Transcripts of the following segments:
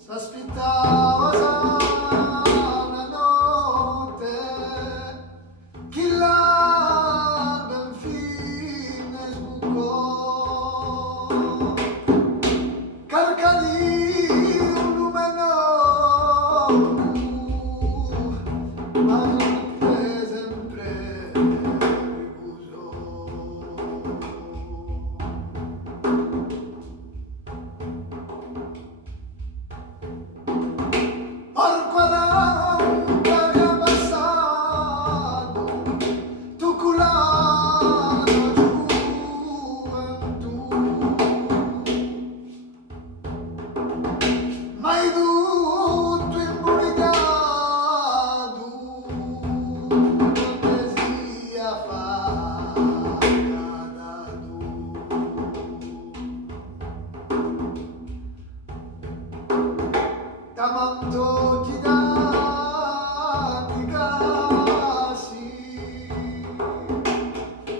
S'aspettava una notte, chi l'alba infine sbucò, carca di un lume nuovo, ma sempre, sempre riposo. Porco Adamo che aveva passato tu culata gioventù, mai tutto imbucato non sia fatta da tu. T'amando ti danni casi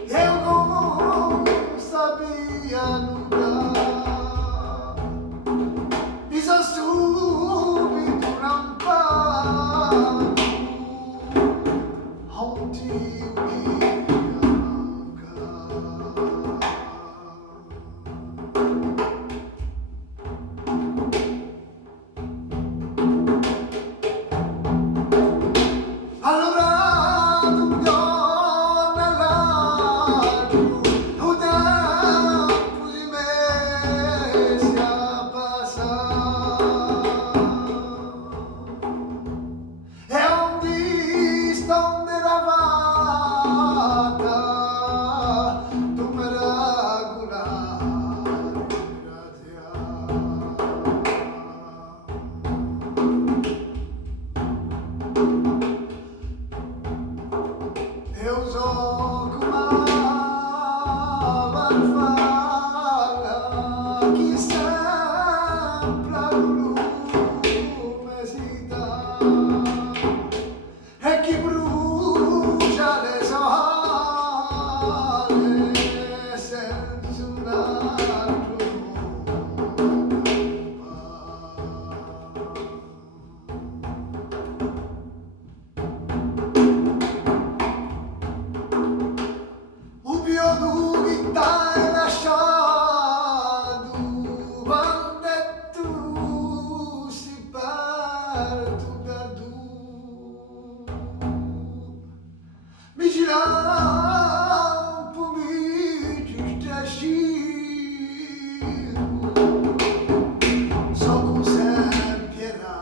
e non sabia nulla, mi sa subito rampano a un Dio che manca. Eu sou uma farfalla que sempre a lume si dà e che brucia le sale senza un altro t'hai lasciato quando tu si perduta tu, mi gira un po' mi giustifico, so cos'è piena.